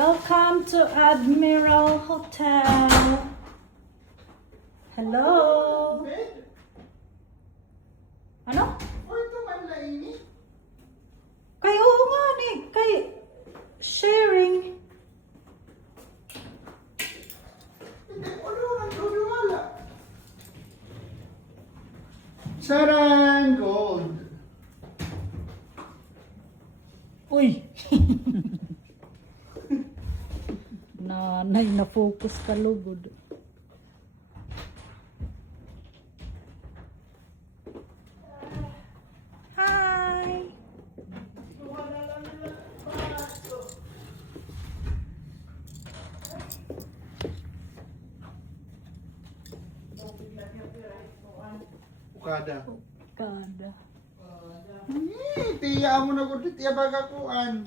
Welcome to Admiral Hotel. Hello. Bed? Ano? O ito man laini? Kay oo nga ni. Kay sharing. Hindi, ano lang doon wala. Sarang gold. Uy. Nanay, na-focus ka lugod. Hi. Ukada. Kada. Tiya mo na ko, tiya baga kuan.